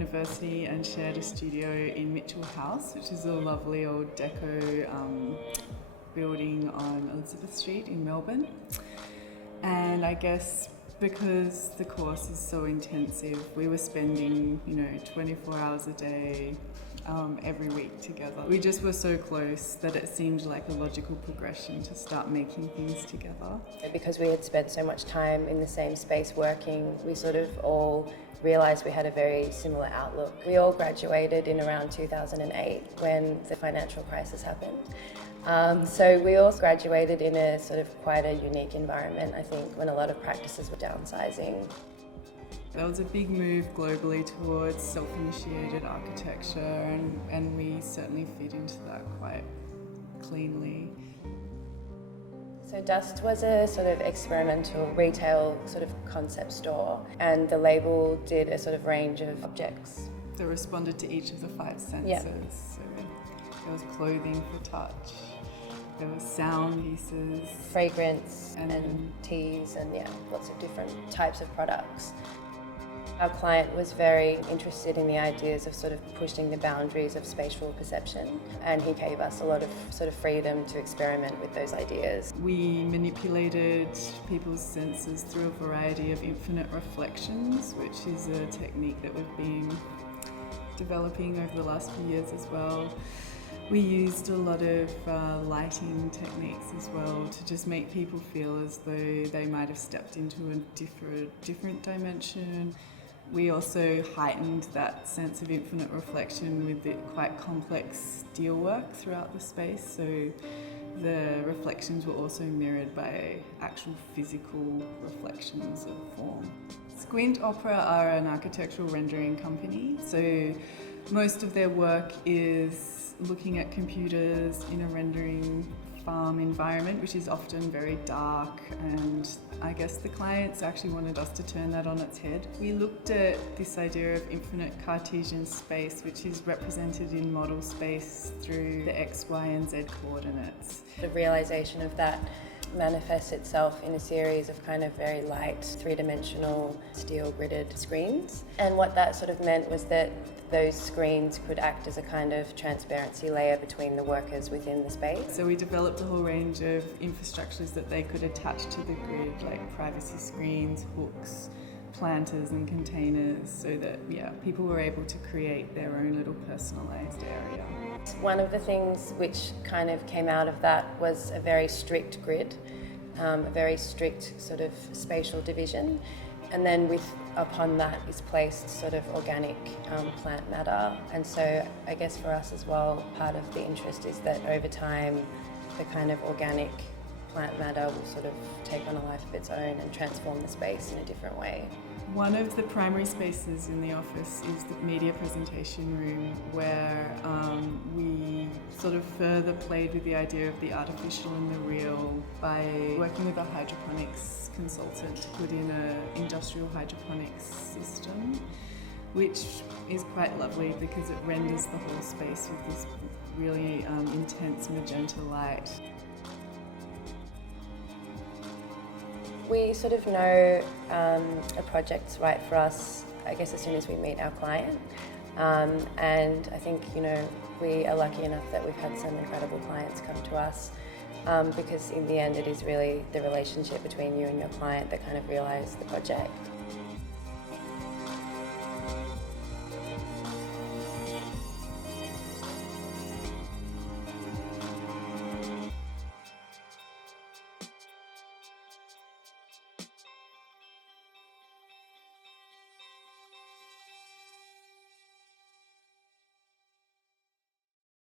university and shared a studio in Mitchell House, which is a lovely old deco building on Elizabeth Street in Melbourne. And I guess because the course is so intensive, we were spending 24 hours a day every week together. We just were so close that it seemed like a logical progression to start making things together. Because we had spent so much time in the same space working, we sort of all realised we had a very similar outlook. We all graduated in around 2008 when the financial crisis happened. So we all graduated in a sort of quite a unique environment, I think, when a lot of practices were downsizing. There was a big move globally towards self-initiated architecture, and we certainly fit into that quite cleanly. So Dust was a sort of experimental retail sort of concept store, and the label did a sort of range of objects that responded to each of the 5 senses. Yeah. So there was clothing for touch, there was sound pieces, fragrance and teas, and lots of different types of products. Our client was very interested in the ideas of sort of pushing the boundaries of spatial perception, and he gave us a lot of sort of freedom to experiment with those ideas. We manipulated people's senses through a variety of infinite reflections, which is a technique that we've been developing over the last few years as well. We used a lot of lighting techniques as well to just make people feel as though they might have stepped into a different dimension. We also heightened that sense of infinite reflection with the quite complex steel work throughout the space, so the reflections were also mirrored by actual physical reflections of form. Squint Opera are an architectural rendering company, so most of their work is looking at computers in a rendering farm environment, which is often very dark, and I guess the clients actually wanted us to turn that on its head. We looked at this idea of infinite Cartesian space, which is represented in model space through the X, Y and Z coordinates. The realisation of that manifests itself in a series of kind of very light, three-dimensional, steel gridded screens. And what that sort of meant was that those screens could act as a kind of transparency layer between the workers within the space. So we developed a whole range of infrastructures that they could attach to the grid, like privacy screens, hooks, planters and containers, so that people were able to create their own little personalised area. One of the things which kind of came out of that was a very strict grid, a very strict sort of spatial division. And then upon that is placed sort of organic plant matter. And so I guess for us as well, part of the interest is that over time, the kind of organic plant matter will sort of take on a life of its own and transform the space in a different way. One of the primary spaces in the office is the media presentation room, where we sort of further played with the idea of the artificial and the real by working with a hydroponics consultant to put in an industrial hydroponics system, which is quite lovely because it renders the whole space with this really intense magenta light. We sort of know a project's right for us, I guess, as soon as we meet our client. And I think, we are lucky enough that we've had some incredible clients come to us because in the end it is really the relationship between you and your client that kind of realise the project.